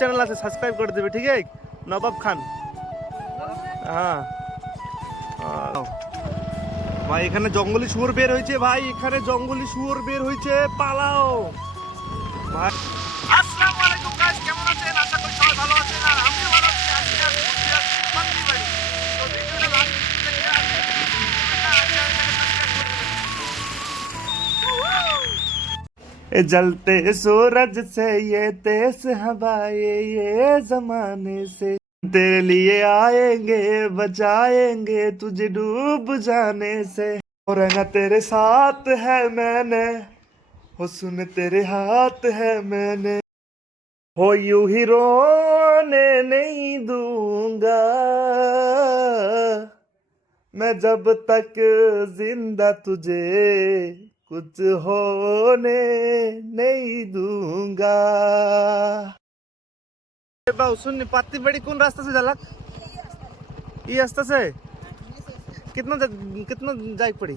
channel আছে subscribe করে দেবে ঠিক আছে নবাব খান হ্যাঁ ভাই এখানে জঙ্গলি শুয়োর বের হয়েছে ভাই এখানে জঙ্গলি শুয়োর বের হয়েছে পালাও ভাই আসসালামু আলাইকুম গাইস কেমন আছেন আশা করি সবাই ভালো আছেন আর আমিও ভালো আছি আজকে আমি ঘুরতে যাচ্ছি পাত্তি বাড়ি তো ভিডিওটা লাস্ট থেকে जलते सूरज से ये तेज हवाएं ये जमाने से तेरे लिए आएंगे बचाएंगे तुझे डूब जाने से और ना तेरे साथ है मैंने हो सुन तेरे हाथ है मैंने हो यूं ही रोने नहीं दूंगा मैं जब तक जिंदा तुझे कुछ होने नहीं दूंगा बाबू सुन पाती बड़ी कौन रास्ता से झलक ये रास्ता से कितना जाए पड़ी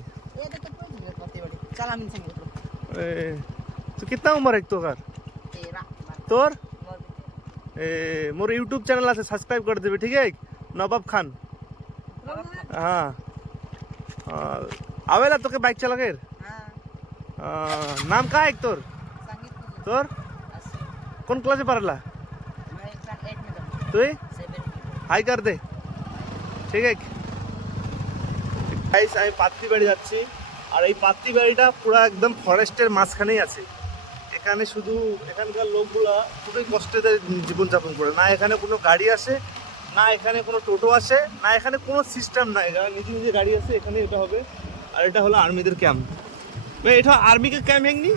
तो कितना उम्र है तो तोर मोर यूट्यूब चैनल আছে সাবস্ক্রাইব করে দেবে ঠিক আছে নবাব খান हाँ आवेला तो के बाइक चला के नाम का है तोर तोर कौन क्लासे पढ़ला তুই হাই কর দে ঠিক আছে গাইস আমি পাত্তি বাড়ি যাচ্ছি আর এই পাত্তি বাড়িটা পুরো একদম ফরেস্টের মাঝখানেই আছে এখানে শুধু এখানকার লোকগুলা খুবই কষ্টে জীবনযাপন করে না এখানে কোনো গাড়ি আসে না এখানে কোনো টোটো আসে না এখানে কোনো সিস্টেম নাই নিজে নিজে গাড়ি আছে এখানে এটা হবে আর এটা হলো আর্মিদের ক্যাম্প ভাই এটা आर्मी का कैंप है नहीं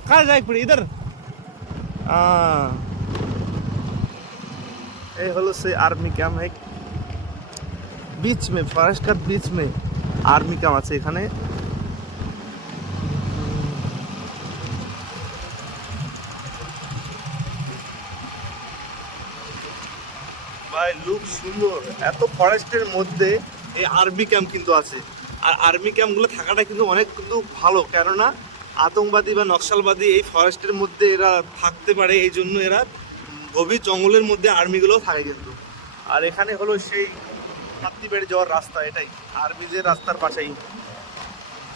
कहाँ जाए पड़ी इधर ये हलो से आर्मी कैंप है बीच में फॉरेस्ट का बीच में आर्मी कैंप আছে এখানে ভাই লুক সুন্দর এত ফরেস্টের মধ্যে এই আর্মি ক্যাম্প কিন্তু আছে আর আর্মি ক্যাম্পগুলো থাকাটা কিন্তু অনেক কিন্তু ভালো কেননা আতঙ্কবাদী বা নকশালবাদী এই ফরেস্টের মধ্যে এরা থাকতে পারে এই জন্য এরা গভীর জঙ্গলের মধ্যে আর্মিগুলোও থাকে কিন্তু আর এখানে হলো সেই পাত্তি বাড়ি যাওয়ার রাস্তা এটাই আর্মিদের রাস্তার পাশেই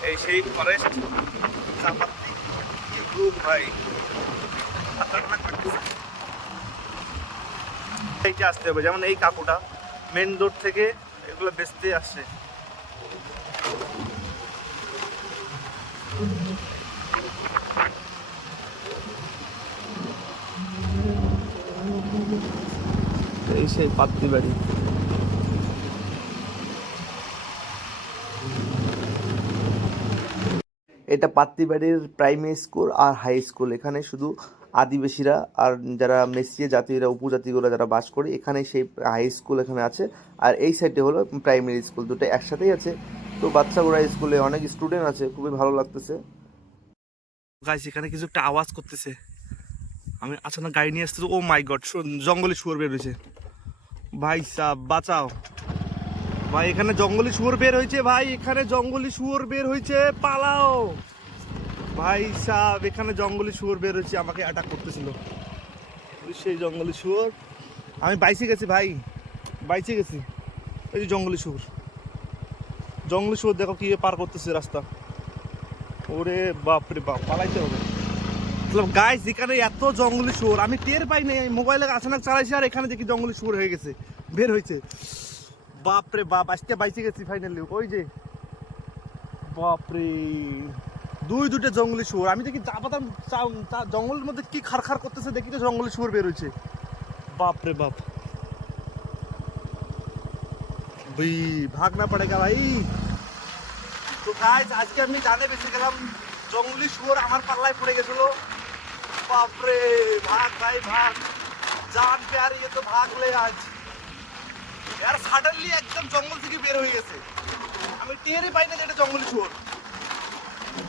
এই সেই ফরেস্ট চাপাত্তি কিন্তু ভাই এইটা আসতে হবে যেমন এই কাকুটা মেন রোড থেকে এগুলো বেচতে আসছে এই সেই পাত্তি বাড়ি এটা পাত্তি বাড়ির প্রাইমারি স্কুল আর হাই স্কুল এখানে শুধু আদিবাসীরা আর যারা মেসিয়া জাতিরা উপজাতিগুলো যারা বাস করে এখানে সেই হাই স্কুল এখানে আছে আর এই সাইডে হলো প্রাইমারি স্কুল দুটো একসাথেই আছে তো বাচ্চাগুলো স্কুলে অনেক স্টুডেন্ট আছে খুবই ভালো লাগতেছে গাইস এখানে কিছু একটা আওয়াজ করতেছে আমি আচানক গাড়ি নিয়ে আসতেছি ও মাই গড জঙ্গলি শুয়োর বের হয়েছে ভাই সাহেব বাঁচাও ভাই এখানে জঙ্গলি শুয়োর বের হয়েছে ভাই এখানে জঙ্গলি শুয়োর বের হয়েছে পালাও ভাই সাহেব এখানে জঙ্গলি শুয়োর বের হয়েছে আমাকে অ্যাটাক করতেছিল সেই জঙ্গলি শুয়োর আমি বাইসে গেছি ভাই বাইসে গেছি এই যে জঙ্গলি শুয়োর দেখো কি পার করতেছে রাস্তা ওরে বাপ রে বাপ পালাইতে হবে গাইস এখানে এত জঙ্গলি শুয়োর আমি টের পাই নাই মোবাইলে আচানক চালাইছি আর এখানে দেখি জঙ্গলি শুয়োর হয়ে গেছে বের হয়েছে বাপ রে বাপ আজকে বাইসে গেছি ফাইনালি ওই যে বাপ রে দুটো জঙ্গলি শুয়োর আমি দেখি চা পাতাম জঙ্গলের মধ্যে কি খারখার করতেছে দেখি তো জঙ্গলি শুয়োর বের হয়েছে বাপ রে বাপ ভাগনা পড়েগা ভাই তো গাইস আজকে আমি জানে বেঁচে গেলাম জঙ্গলি শুয়োর আমার পাল্লায় পড়ে গেছিল বাপরে ভাগ ভাই ভাগ জান প্যারি তো ভাগলে আজ यार सडनली एकदम जंगल থেকে বের হয়ে গেছে আমি টেরই পাই না যে এটা জঙ্গলি শুয়োর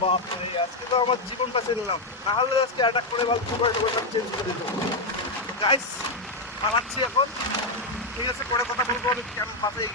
বাপ রে আজকে তো আমার জীবন বাঁচিয়ে নিলাম না হলে আজকে অ্যাটাক করে ভালো সুপার ডবল সব চেঞ্জ করে দিত গাইস পালাচ্ছি এখন ঠিক আছে পরে কথা বলবো আমি কেমন বাঁচাই